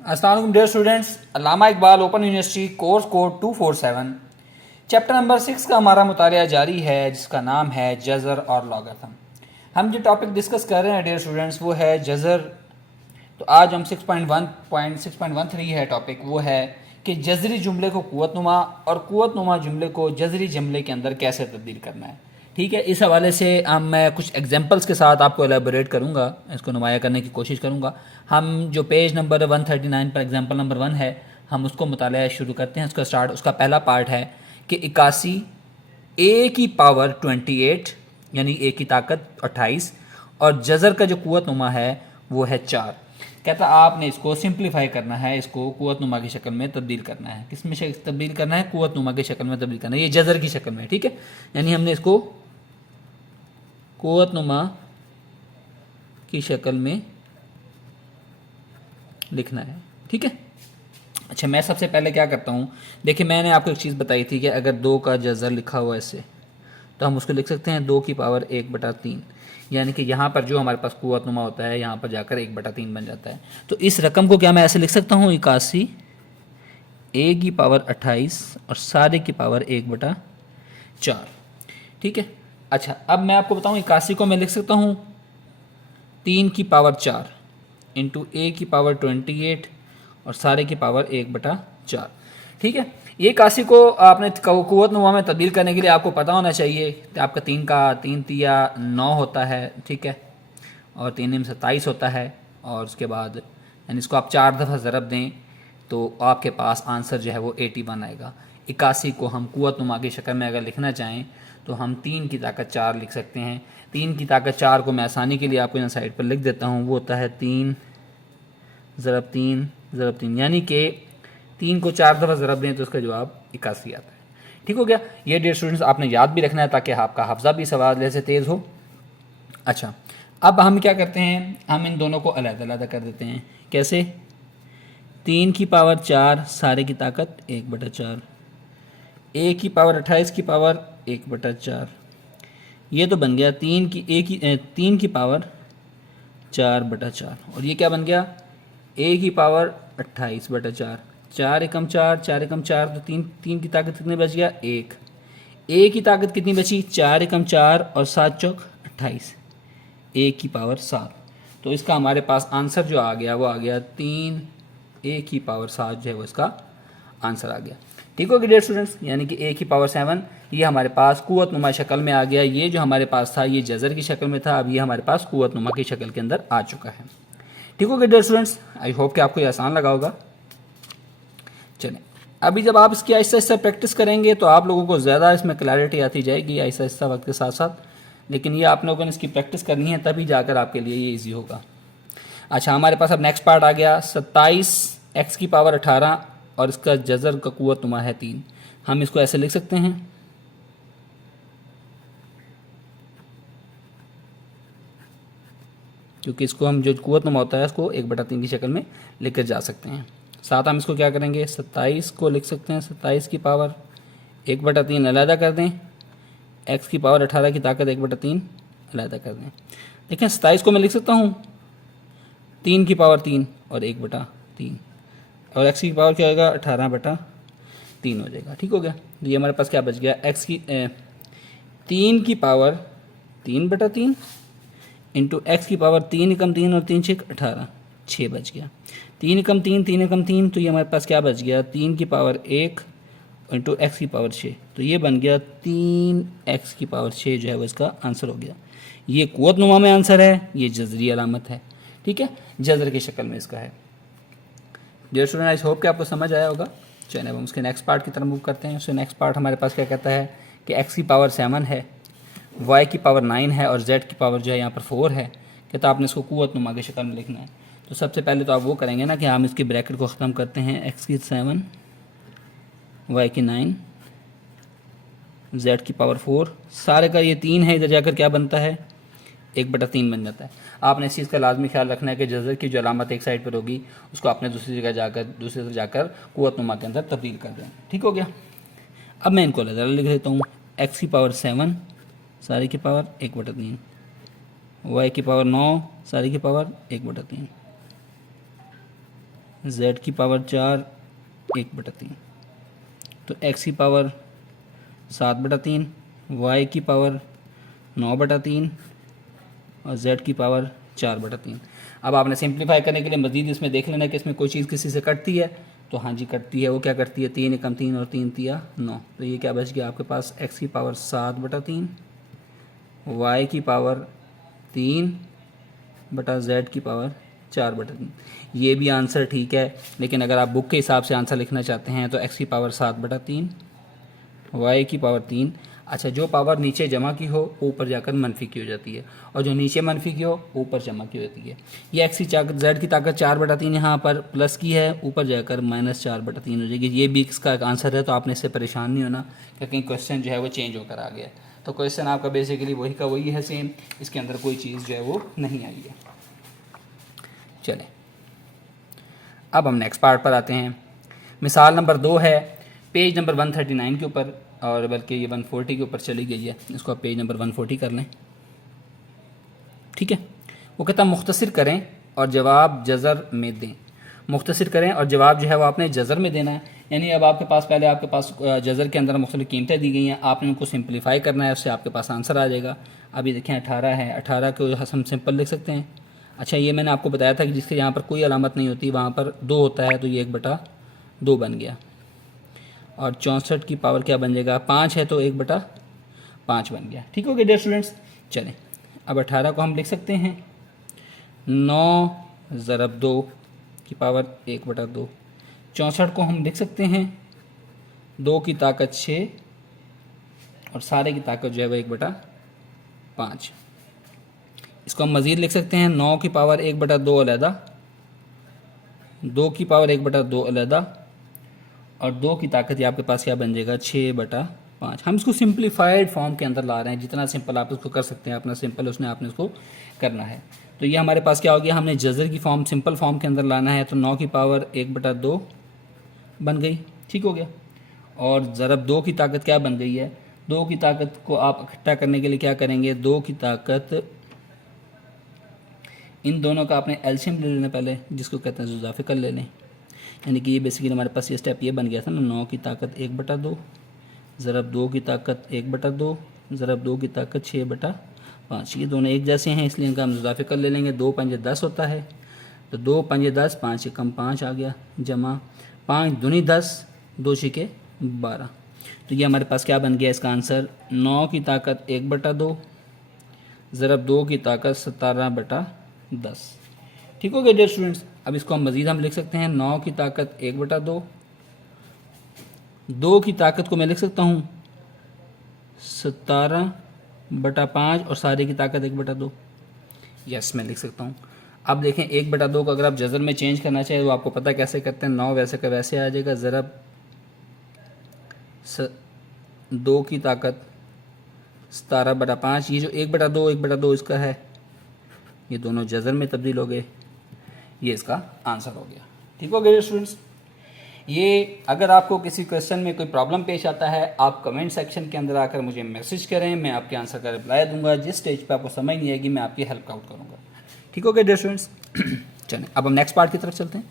अस्सलाम वालेकुम dear students. Allama Iqbal open university course code 247 chapter number 6 का हमारा मुतालिया जारी है, जिसका नाम है जज़र और लॉगरिथम। हम जो टॉपिक डिस्कस कर रहे हैं डियर स्टूडेंट्स वो है जज़र। तो आज हम 6.1.6.13 है टॉपिक, वो है कि जज़री जुमले को क़ुव्वतनुमा और क़ुव्वतनुमा जुमले को जज़री जुमले के अंदर कैसे तब्दील करना है। ठीक है, इस हवाले से मैं कुछ एग्जांपल्स के साथ आपको एलेबोरेट करूंगा, इसको नुमाया करने की कोशिश करूंगा। हम जो पेज नंबर 139 पर एग्जांपल नंबर 1 है, हम उसको मुताला शुरू करते हैं। उसका पहला पार्ट है कि 81 ए की पावर 28 यानी ए की ताकत 28 और जज़र का जो क़ुव्वतनुमा है वो है 4। कहता आपने इसको सिंप्लीफाई करना है, इसको क़ुव्वतनुमा की शक्ल में तब्दील करना है। किस में तब्दील करना है? क़ुव्वतनुमा की शक्ल में तब्दील करना है, ये जज़र की शक्ल में। ठीक है, यानी हमने इसको क़ुव्वतनुमा की शक्ल में लिखना है। ठीक है, अच्छा मैं सबसे पहले क्या करता हूँ, देखिए मैंने आपको एक चीज़ बताई थी कि अगर 2 का जज़र लिखा हुआ ऐसे तो हम उसको लिख सकते हैं 2 की पावर 1/3, यानी कि यहाँ पर जो हमारे पास क़ुव्वतनुमा होता है यहाँ पर जाकर 1/3 बन जाता है। तो इस रकम को क्या मैं ऐसे लिख सकता हूँ 81 ए की पावर 28 और सारे की पावर 1/4। ठीक है, अच्छा अब मैं आपको बताऊँ 81 को मैं लिख सकता हूँ 3 की पावर 4 इंटू ए की पावर 28 और सारे की पावर 1/4। ठीक है, ये 81 को आपने क़ुव्वतनुमा में तब्दील करने के लिए आपको पता होना चाहिए कि आपका 3 का 3 तिया 9 होता है। ठीक है, और 3 27 होता है, और उसके बाद यानी इसको आप 4 दफ़ा ज़रब दें तो आपके पास आंसर जो है वो 81 आएगा। 81 को हम क़ुव्वतनुमा की शक्ल में अगर लिखना चाहें तो हम 3 की ताकत 4 लिख सकते हैं। 3 की ताकत 4 को मैं आसानी के लिए आपको यहाँ साइड पर लिख देता हूँ, वो होता है 3 ज़रब 3 ज़रब 3, यानी कि 3 को 4 दफ़ा ज़रब दें तो उसका जवाब 81 आता है। ठीक हो गया। ये डियर स्टूडेंट्स आपने याद भी रखना है ताकि आपका हाफ्ज़ा भी सवाल से तेज़ हो। अच्छा, अब हम क्या करते हैं, हम इन दोनों को अलग-अलग कर देते हैं। कैसे? 3 की पावर 4 सारे की ताकत 1/4, ए की पावर 28 की पावर 1/4, ये तो बन गया 3 की पावर 4/4, और ये क्या बन गया ए की पावर 28/4। 4 एकम 4, 4 एकम 4, तो 3 की ताकत कितनी बच गया? 1। ए की ताकत कितनी बची? 4 एकम 4 और 7 चौक 28, ए की पावर 7। तो इसका हमारे पास आंसर जो आ गया वो आ गया 3 ए की पावर 7 जो है वो इसका आंसर आ गया। ठीक हो गया डियर स्टूडेंट्स, यानी कि ए की पावर 7 ये हमारे पास क़ुव्वतनुमा शक्ल में आ गया। ये जो हमारे पास था ये जज़र की शक्ल में था, अब ये हमारे पास क़ुव्वतनुमा की शक्ल के अंदर आ चुका है। ठीक हो गया डियर स्टूडेंट्स, आई होप कि आपको ये आसान लगा होगा। चलें, अभी जब आप इसकी आहिस्ता आहिस्ता प्रैक्टिस करेंगे तो आप लोगों को ज़्यादा इसमें क्लैरिटी आती जाएगी आहिस्ता आहिस्ता वक्त के साथ साथ, लेकिन ये आप लोगों ने इसकी प्रैक्टिस करनी है तभी जाकर आपके लिए ये ईजी होगा। अच्छा, हमारे पास अब नेक्स्ट पार्ट आ गया 27 एक्स की पावर 18 और इसका जज़र का क़ुव्वतनुमा है 3। हम इसको ऐसे लिख सकते हैं, क्योंकि इसको हम जो क़ुव्वतनुमा होता है इसको 1/3 की शक्ल में लिख कर जा सकते हैं। साथ हम इसको क्या करेंगे, 27 को लिख सकते हैं 27 की पावर 1/3 अलहदा कर दें, एक्स की पावर 18 की ताकत 1/3 अलहदा कर दें। देखें 27 को मैं लिख सकता हूँ 3 की पावर 3 और 1/3, और एक्स की पावर क्या होगा 18/3 हो जाएगा। ठीक हो गया, तो ये हमारे पास क्या बच गया, एक्स की 3 की पावर 3/3 इंटू एक्स की पावर 3 एकम 3 और 3 6 18, 6 बच गया। 3 एकम 3 3 एकम 3, तो ये हमारे पास क्या बच गया 3 की पावर 1 इंटू एक्स की पावर 6, तो ये बन गया 3 एक्स की पावर 6 जो है वो इसका आंसर हो गया। ये क़ुव्वतनुमा में आंसर है, ये जज़री अलामत है। ठीक है, जज़र की शक्ल में इसका है। डियर स्टूडेंट, आई होप कि आपको समझ आया होगा। चलिए अब हम उसके नेक्स्ट पार्ट की तरफ मूव करते हैं। उसके नेक्स्ट पार्ट हमारे पास क्या कहता है कि एक्स की पावर 7 है, वाई की पावर 9 है और जेड की पावर जो है यहाँ पर 4 है। कहता आपने इसको क़ुव्वतनुमा की शक्ल में लिखना है। तो सबसे पहले तो आप वो करेंगे ना कि हम इसकी ब्रैकेट को ख़त्म करते हैं, एक्स की 7 वाई की 9 जेड की पावर 4, सारे का ये 3 है, इधर जाकर क्या बनता है 1/3 बन जाता है। आपने इस चीज़ का लाजमी ख्याल रखना है कि जज़र की जो अलामत एक साइड पर होगी उसको आपने दूसरी जगह जाकर क़ुव्वतनुमा के अंदर तब्दील कर दें। ठीक हो गया, अब मैं इनको अलग लिख देता हूँ, एक्स की पावर 7 सारे की पावर 1/3, वाई की पावर 9 सारी की पावर 1/3, z की पावर 4 1/3, तो x की पावर 7/3, y की पावर 9/3 और z की पावर 4/3। अब आपने सिंप्लीफाई करने के लिए मज़ीद इसमें देख लेना कि इसमें कोई चीज़ किसी से कटती है, तो हाँ जी कटती है। वो क्या करती है, 3 एकम 3 और 3 तिया 9, तो ये क्या बच गया आपके पास, x की पावर 7/3, y की पावर 3 बटा z की पावर 4/3। ये भी आंसर ठीक है, लेकिन अगर आप बुक के हिसाब से आंसर लिखना चाहते हैं तो x की पावर 7/3, y की पावर 3। अच्छा, जो पावर नीचे जमा की हो ऊपर जाकर मनफी की हो जाती है, और जो नीचे मनफी की हो ऊपर जमा की होती है। ये x की ताकत, z की ताकत 4/3 यहाँ पर प्लस की है, ऊपर जाकर -4/3 हो जाएगी। ये भी इसका एक आंसर है, तो आपने इससे परेशान नहीं होना क्योंकि क्वेश्चन जो है वो चेंज होकर आ गया। तो क्वेश्चन आपका बेसिकली वही का वही है सेम, इसके अंदर कोई चीज़ जो है वो नहीं आई है। चलें, अब हम नेक्स्ट पार्ट पर आते हैं। मिसाल नंबर 2 है, पेज नंबर 139 के ऊपर, और बल्कि ये 140 के ऊपर चली गई है। इसको आप पेज नंबर 140 कर लें, ठीक है। वो कहता है मुख्तसर करें और जवाब जज़र में दें। मुख्तसर करें और जवाब जो है वो आपने जज़र में देना है, यानी अब आपके पास पहले आपके पास जज़र के अंदर मुख्तलिफ कीमतें दी गई हैं, आपने उनको सिंप्लीफाई करना है, उससे आपके पास आंसर आ जाएगा। अभी देखें 18 है, 18 को हम सिंपल लिख सकते हैं। अच्छा, ये मैंने आपको बताया था कि जिसके यहाँ पर कोई अलामत नहीं होती वहाँ पर 2 होता है, तो ये 1/2 बन गया। और 64 की पावर क्या बन जाएगा, 5 है तो 1/5 बन गया। ठीक हो गया डियर स्टूडेंट्स। चलें, अब 18 को हम लिख सकते हैं 9 ज़रब 2 की पावर 1/2। 64 को हम लिख सकते हैं 2 की ताकत 6 और सारे की ताकत जो है वो 1/5। इसको हम मज़ीद लिख सकते हैं 9 की पावर 1/2 अलहदा, 2 की पावर 1/2 अलहदा, और 2 की ताकत ये आपके पास क्या बन जाएगा, 6/5। हम इसको सिंप्लीफाइड फॉर्म के अंदर ला रहे हैं, जितना सिंपल आप इसको कर सकते हैं, अपना सिंपल उसने आपने इसको करना है। तो ये हमारे पास क्या हो गया, हमने जज़र की फॉर्म सिंपल फॉर्म के अंदर लाना है, तो 9 की पावर 1/2 बन गई। ठीक हो गया। और ज़रब 2 की ताकत क्या बन गई है, 2 की ताकत को आप इकट्ठा करने के लिए क्या करेंगे, 2 की ताकत, इन दोनों का आपने एलसीएम ले लेना पहले, जिसको कहते हैं इजाफे कर लेने। यानी कि ये बेसिकली हमारे पास ये स्टेप ये बन गया था ना, 9 की ताकत 1/2 ज़रब 2 की ताकत 1/2 ज़रब 2 की ताकत 6/5। ये दोनों एक जैसे हैं, इसलिए इनका हम इजाफे कर ले लेंगे। 2 पंजे 10 होता है, तो 2 पंजे 10, 5 से कम 5 आ गया, जमा 5 दूनी 10, 2 छिके 12। तो ये हमारे पास क्या बन गया इसका आंसर, 9 की ताकत 1/2 ज़रब 2 की ताकत 17/10। ठीक हो गया डियर स्टूडेंट्स। अब इसको हम मज़ीद हम लिख सकते हैं 9 की ताकत 1/2, 2 की ताकत को मैं लिख सकता हूँ 17/5 और सारे की ताकत 1/2। यस, मैं लिख सकता हूँ। अब देखें 1/2 को अगर आप जज़र में चेंज करना चाहिए तो आपको पता कैसे करते हैं, 9 वैसे का वैसे आ जाएगा, ज़रब 2 की ताकत 17/5। ये जो 1/2 इसका है, ये दोनों जज़र में तब्दील हो गए, ये इसका आंसर हो गया। ठीक हो गया स्टूडेंट्स। ये अगर आपको किसी क्वेश्चन में कोई प्रॉब्लम पेश आता है, आप कमेंट सेक्शन के अंदर आकर मुझे मैसेज करें, मैं आपके आंसर का रिप्लाई दूंगा। जिस स्टेज पे आपको समझ नहीं आएगी मैं आपकी हेल्प आउट करूंगा। ठीक हो गया डियर स्टूडेंट्स। चलें, अब हम नेक्स्ट पार्ट की तरफ चलते हैं।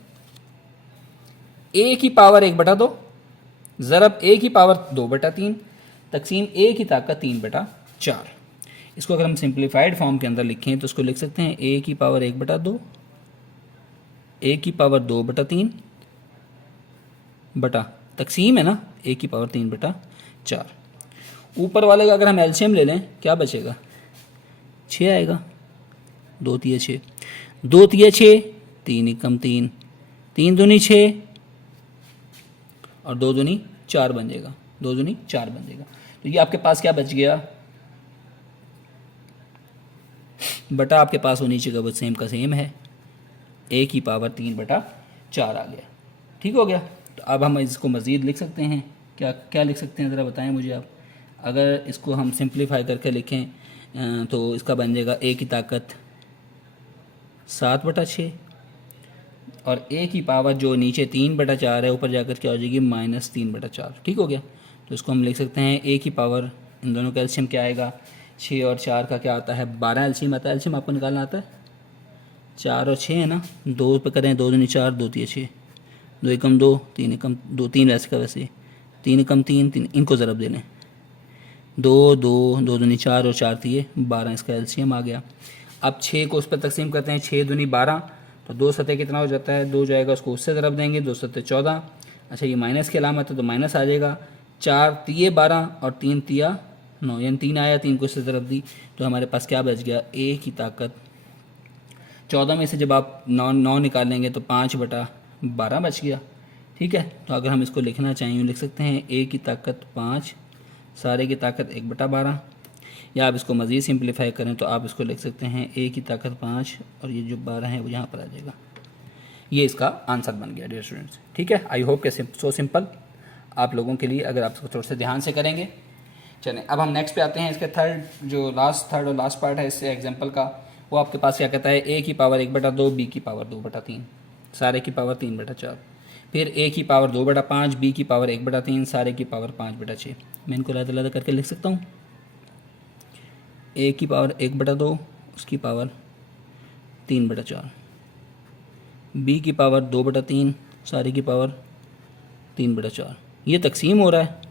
a की पावर 1/2 ज़रब a की पावर 2/3 तकसीम a की ताकत 3/4। इसको अगर हम सिंप्लीफाइड फॉर्म के अंदर लिखें तो इसको लिख सकते हैं a की पावर 1/2 a की पावर 2/3 बटा तकसीम है ना a की पावर 3/4। ऊपर वाले का अगर हम एलसीएम ले लें क्या बचेगा, 6 आएगा, 2 तिया 6, 2 तिया 6, 3 एकम 3, 3 दूनी 6 और 2 दूनी 4 बन जाएगा, 2 दूनी 4 बन जाएगा। तो ये आपके पास क्या बच गया, बटा आपके पास वो नीचे का वो सेम का सेम है, a की पावर 3/4 आ गया। ठीक हो गया। तो अब हम इसको मज़ीद लिख सकते हैं, क्या क्या लिख सकते हैं ज़रा बताएं मुझे आप। अगर इसको हम सिंप्लीफाई करके लिखें तो इसका बन जाएगा a की ताकत 7/6 और a की पावर जो नीचे 3/4 है ऊपर जाकर क्या हो जाएगी -3/4। ठीक हो गया। तो इसको हम लिख सकते हैं a की पावर, इन दोनों का एलसीएम क्या आएगा, 6 और 4 का क्या आता है 12 एलसीएम आपको निकालना आता है, 4 और 6 है ना, 2 पे करें 2 दूनी 4, 2 तिया 6, 2 एकम 2, 3 एकम 2, 3 वैसे का वैसे, 3 एकम 3, 3 इनको ज़रब दे लें, 2 2 2 दूनी 4 और 4 3 12, इसका एलसीएम आ गया। अब 6 को उस पर तकसीम करते हैं, 6 दूनी 12, तो 2 सतह कितना हो जाता है, 2 जाएगा उसको उससे ज़रब देंगे, 2 सतह 14। अच्छा ये माइनस की अलामत है तो माइनस आ जाएगा, 4 तिये 12 और 3 तिया 9, यानी 3 आया, 3 को इससे ज़रब दी तो हमारे पास क्या बच गया, ए की ताकत 14 में से जब आप 9 निकालेंगे तो 5/12 बच गया। ठीक है, तो अगर हम इसको लिखना चाहें लिख सकते हैं ए की ताकत 5, सारे की ताकत 1/12, या आप इसको मज़ीद सिंप्लीफाई करें तो आप इसको लिख सकते हैं ए की ताकत 5 और ये जो 12 है वो यहाँ पर आ जाएगा। ये इसका आंसर बन गया डियर स्टूडेंट्स। ठीक है, आई होप के सो सिंपल आप लोगों के लिए, अगर आप इसको थोड़े से ध्यान से करेंगे। चलें अब हम नेक्स्ट पे आते हैं, इसके थर्ड और लास्ट पार्ट है इससे एग्जाम्पल का। वो आपके पास क्या कहता है, ए की पावर 1/2, बी की पावर 2/3, सारे की पावर 3/4, फिर ए की पावर 2/5, बी की पावर 1/3, सारे की पावर 5/6। मैं इनको अलग करके लिख सकता हूँ, ए की पावर 1/2, उसकी पावर 3/4, बी की पावर 2/3, सारे की पावर 3/4। ये तकसीम हो रहा है,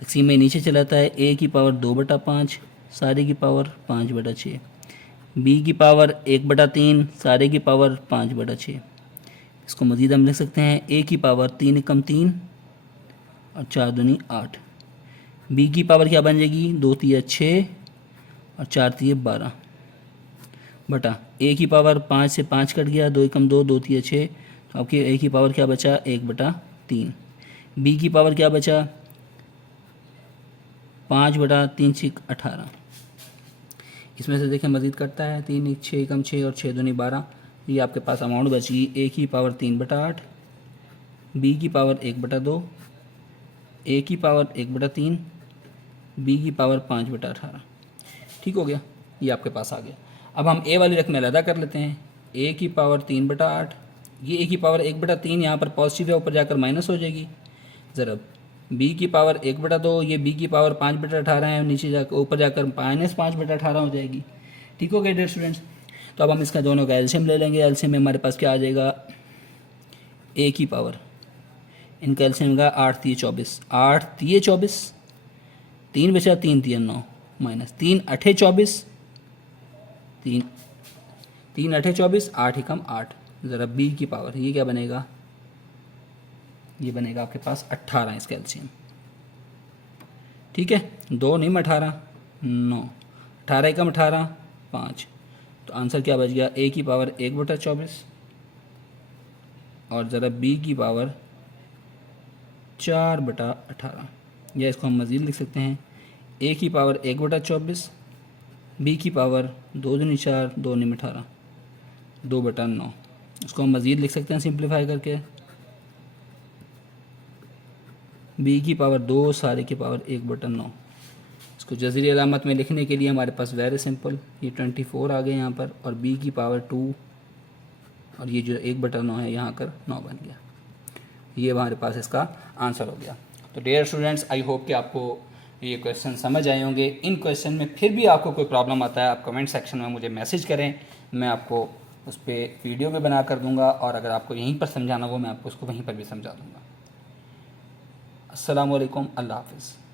तकसीम में नीचे चलाता है, ए की पावर 2/5, सारे की पावर 5/6, बी की पावर 1/3, सारे की पावर 5/6। इसको मज़ीद हम लिख सकते हैं, ए की पावर 3 एकम 3 और 4 दूनी 8, बी की पावर क्या बन जाएगी, 2 तिया 6 और 4 तिया 12 बटा ए की पावर 5 से 5 कट गया, 2 एकम 2, 2 तिया 6, तो आपकी ए की पावर क्या बचा, 1/3, बी की पावर क्या बचा, 5/3 18। इसमें से देखें मज़ीद कटता है, 3 6 एकम 6 और 6 दूनी 12, ये आपके पास अमाउंट बची, ए की पावर 3/8, बी की पावर 1/2, ए की पावर 1/3, बी की पावर 5/18। ठीक हो गया, ये आपके पास आ गया। अब हम ए वाली रकम अलहदा कर लेते हैं, ए की पावर 3/8, ये ए की पावर 1/3 यहाँ पर पॉजिटिव है, ऊपर जाकर माइनस हो जाएगी ज़रब, बी की पावर 1/2, ये बी की पावर 5/18 है, नीचे जाकर ऊपर जाकर -5/18 हो जाएगी। ठीक हो गया डियर स्टूडेंट्स। तो अब हम इसका दोनों का एलसीएम ले लेंगे, एलसीएम में हमारे पास क्या आ जाएगा, ए की पावर, इनका एलसीएम का 8 तिये 24, 8 तिये 24, 3 बचा, 3 तिये 9, माइनस 3 अठे 24, 3 अठे 24, 8 एकम 8, ज़रा बी की पावर ये क्या बनेगा, ये बनेगा आपके पास 18 इसका एलसीएम। ठीक है, 2 नहीं 18 9, 18 एकम 18 5, तो आंसर क्या बच गया, ए की पावर 1/24 और ज़रा बी की पावर 4/18, या इसको हम मज़ीद लिख सकते हैं, ए की पावर 1/24, बी की पावर 2 दूनी 4, 2 निम 18, 2/9। इसको हम मज़ीद लिख सकते हैं सिंप्लीफाई करके, बी की पावर 2, सारे की पावर 1/9। इसको जज़री अलामत में लिखने के लिए हमारे पास वेरी सिंपल, ये 24 आ गए यहाँ पर, और बी की पावर 2 और ये जो 1/9 है यहाँ कर 9 बन गया। ये हमारे पास इसका आंसर हो गया। तो डियर स्टूडेंट्स, आई होप कि आपको ये क्वेश्चन समझ आए होंगे। इन क्वेश्चन में फिर भी आपको कोई प्रॉब्लम आता है, आप कमेंट सेक्शन में मुझे मैसेज करें, मैं आपको उस पर वीडियो भी बना कर दूँगा, और अगर आपको यहीं पर समझाना हो मैं आपको उसको वहीं पर भी समझा दूँगा। अस्सलाम वालेकुम, अल्लाह हाफ़िज़।